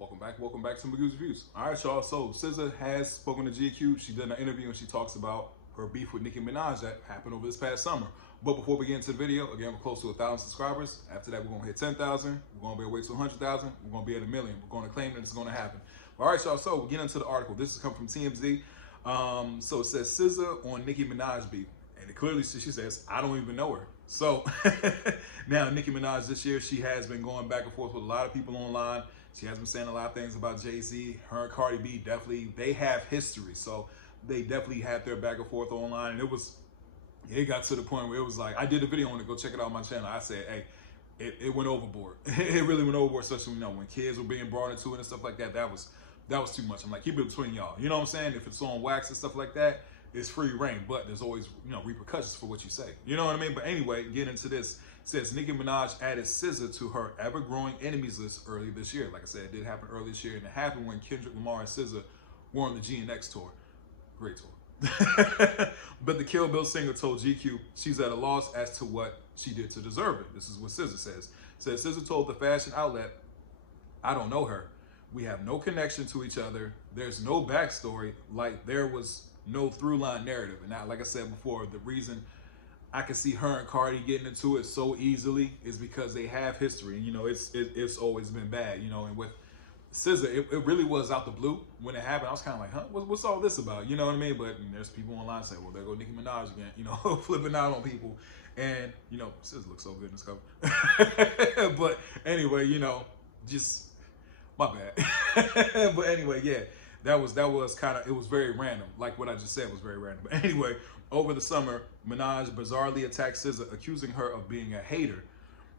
Welcome back to Magoo's Reviews. All right, y'all. So SZA has spoken to GQ. She did an interview and she talks about her beef with Nicki Minaj that happened over this past summer. But before we get into the video, again, we're close to 1,000 subscribers. After that, we're gonna hit 10,000. We're gonna be away to 100,000. We're gonna be at 1 million. We're gonna claim that it's gonna happen. All right, y'all. So we get into the article. This is coming from TMZ. So it says SZA on Nicki Minaj beef, and it clearly she says, "I don't even know her." So now Nicki Minaj this year, she has been going back and forth with a lot of people online. She has been saying a lot of things about Jay-Z. Her and Cardi B definitely, they have history. So they definitely had their back and forth online. And it got to the point where it was like, I did a video on it, go check it out on my channel. I said, hey, it went overboard. It really went overboard, especially, when kids were being brought into it and stuff like that. That was too much. I'm like, keep it between y'all. You know what I'm saying? If it's on wax and stuff like that, it's free reign, but there's always, repercussions for what you say. You know what I mean? But anyway, get into this. It says Nicki Minaj added SZA to her ever-growing enemies list earlier this year. Like I said, it did happen earlier this year, and it happened when Kendrick Lamar and SZA were on the GNX tour. Great tour. But the Kill Bill singer told GQ she's at a loss as to what she did to deserve it. This is what SZA says. It says SZA told the fashion outlet, "I don't know her. We have no connection to each other. There's no backstory. Like there was no through line narrative." And now, like I said before, the reason I can see her and Cardi getting into it so easily is because they have history. And, it's always been bad, and with SZA, it really was out the blue when it happened. I was kind of like, huh, what's all this about? You know what I mean? But there's people online saying, well, there go Nicki Minaj again, flipping out on people. And, SZA looks so good in this cover. But anyway, just my bad. But anyway, yeah. That was kind of, it was very random. Like what I just said was very random. But anyway, over the summer, Minaj bizarrely attacked SZA, accusing her of being a hater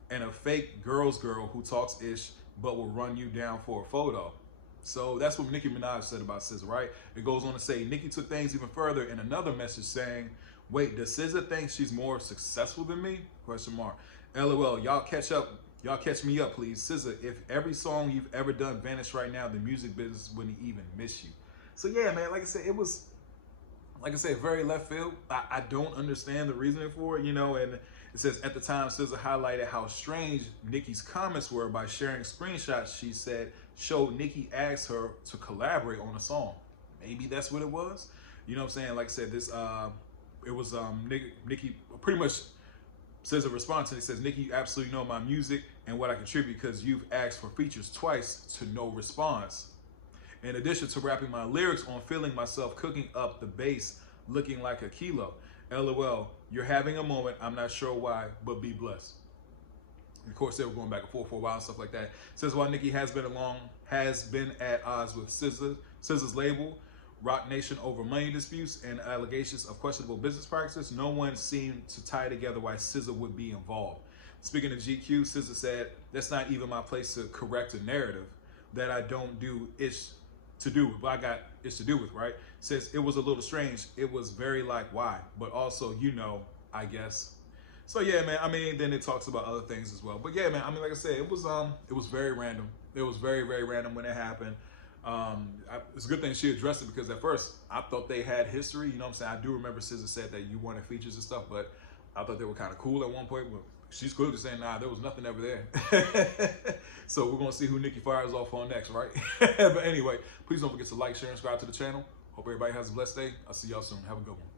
and a fake girl who talks ish but will run you down for a photo. So that's what Nicki Minaj said about SZA, right? It goes on to say, Nicki took things even further in another message saying, "Wait, does SZA think she's more successful than me? Question mark. LOL, y'all catch up. Y'all catch me up, please. SZA, if every song you've ever done vanished right now, the music business wouldn't even miss you." So yeah, man, like I said, it was, like I said, very left field. I don't understand the reasoning for it, and it says, at the time, SZA highlighted how strange Nicki's comments were by sharing screenshots she said showed Nicki asked her to collaborate on a song. Maybe that's what it was. You know what I'm saying? Like I said, this, it was Nicki pretty much says a response, and it says, "Nicki, you absolutely know my music and what I contribute because you've asked for features twice to no response. In addition to rapping my lyrics on feeling myself cooking up the bass looking like a kilo. LOL, you're having a moment, I'm not sure why, but be blessed." And of course, they were going back and forth for a while and stuff like that. It says, while Nicki has been at odds with SZA's label, Roc Nation, over money disputes and allegations of questionable business practices, no one seemed to tie together why SZA would be involved. Speaking of GQ, SZA said, "That's not even my place to correct a narrative that I don't do ish to do with, but I got ish to do with," right? Says, "It was a little strange. It was very like, why? But also, I guess." So yeah, man, then it talks about other things as well. But yeah, man, like I said, it was very random. It was very, very random when it happened. It's a good thing she addressed it because at first I thought they had history. You know what I'm saying? I do remember SZA said that you wanted features and stuff, but I thought they were kind of cool at one point. But she's clearly saying, nah, there was nothing ever there. So we're gonna see who Nicki fires off on next, right? But anyway, please don't forget to like, share, and subscribe to the channel. Hope everybody has a blessed day. I'll see y'all soon. Have a good one.